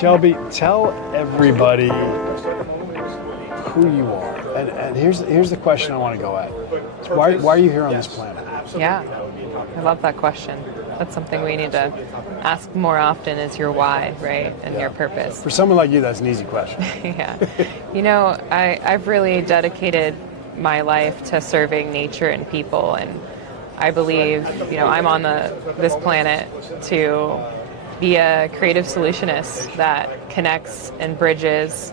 Shelby, tell everybody who you are. And here's the question I want to go at. Why are you here on this planet? Yeah, I love that question. That's something we need to ask more often is your why, right? And your purpose. For someone like you, that's an easy question. Yeah. You know, I've really dedicated my life to serving nature and people, and I believe, I'm on this planet to be a creative solutionist that connects and bridges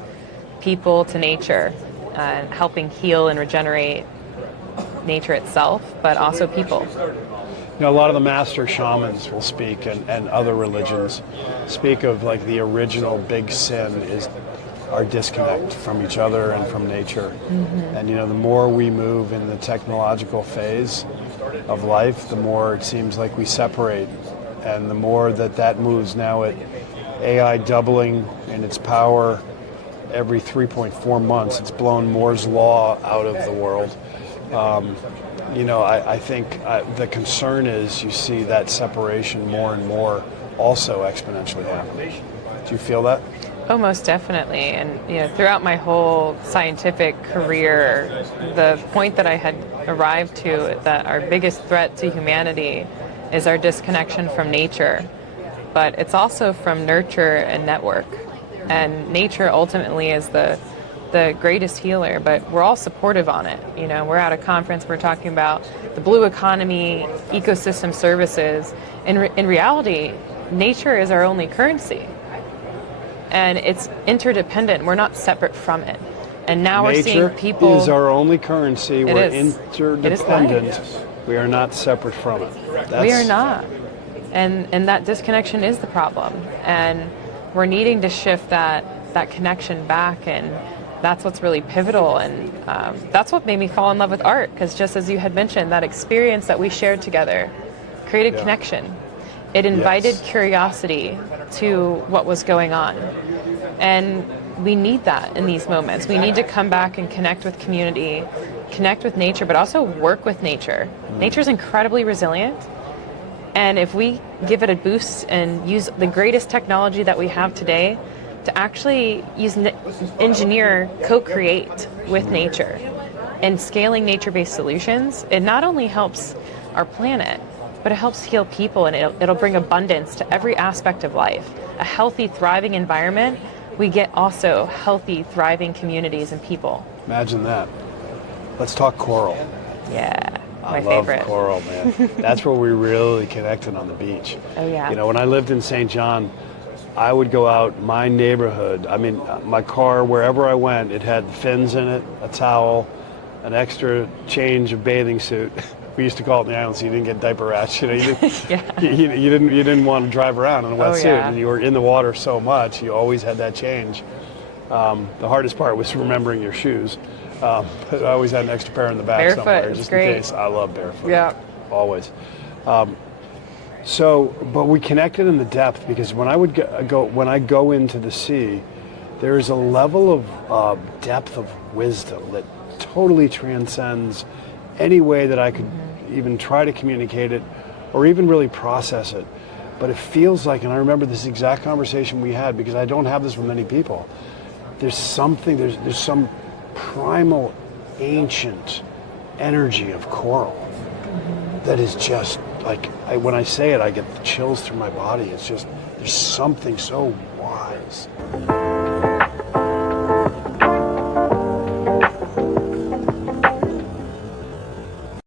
people to nature, and helping heal and regenerate nature itself, but also people. A lot of the master shamans will speak, and other religions speak of like the original big sin is our disconnect from each other and from nature. Mm-hmm. And the more we move in the technological phase of life, the more it seems like we separate. And the more that moves now at AI doubling in its power every 3.4 months, it's blown Moore's law out of the world. I think the concern is you see that separation more and more also exponentially happen. Do you feel that? Oh, most definitely. And throughout my whole scientific career, the point that I had arrived to that our biggest threat to humanity is our disconnection from nature, but it's also from nurture and network. And nature ultimately is the greatest healer, but we're all supportive on it. We're at a conference, we're talking about the blue economy, ecosystem services. In reality, nature is our only currency. And it's interdependent. We're not separate from it. And now we're seeing people... Nature is our only currency. We're interdependent. It is. We are not separate from it. We are not. And that disconnection is the problem. And we're needing to shift that connection back, and that's what's really pivotal. And that's what made me fall in love with art, because just as you had mentioned, that experience that we shared together created connection. It invited curiosity to what was going on. And we need that in these moments. We need to come back and connect with community, connect with nature, but also work with nature. Nature's incredibly resilient. And if we give it a boost and use the greatest technology that we have today to actually engineer, co-create with nature and scaling nature-based solutions, it not only helps our planet, but it helps heal people, and it'll bring abundance to every aspect of life. A healthy, thriving environment, we get also healthy, thriving communities and people. Imagine that. Let's talk coral. Yeah, my favorite. I love coral, man. That's where we really connected on the beach. Oh, yeah. When I lived in St. John, I would go out my neighborhood. My car, wherever I went, it had fins in it, a towel, an extra change of bathing suit. We used to call it in the island so you didn't get diaper rash. You didn't want to drive around in a wetsuit, and you were in the water so much. You always had that change. The hardest part was remembering your shoes. But I always had an extra pair in the back barefoot, somewhere, just in case. I love barefoot. Yeah, always. But we connected in the depth, because when I go into the sea, there is a level of depth of wisdom that totally transcends any way that I could even try to communicate it or even really process it. But it feels like, and I remember this exact conversation we had, because I don't have this with many people, there's some primal, ancient energy of coral that is just like, when I say it, I get the chills through my body. It's just, there's something so wise.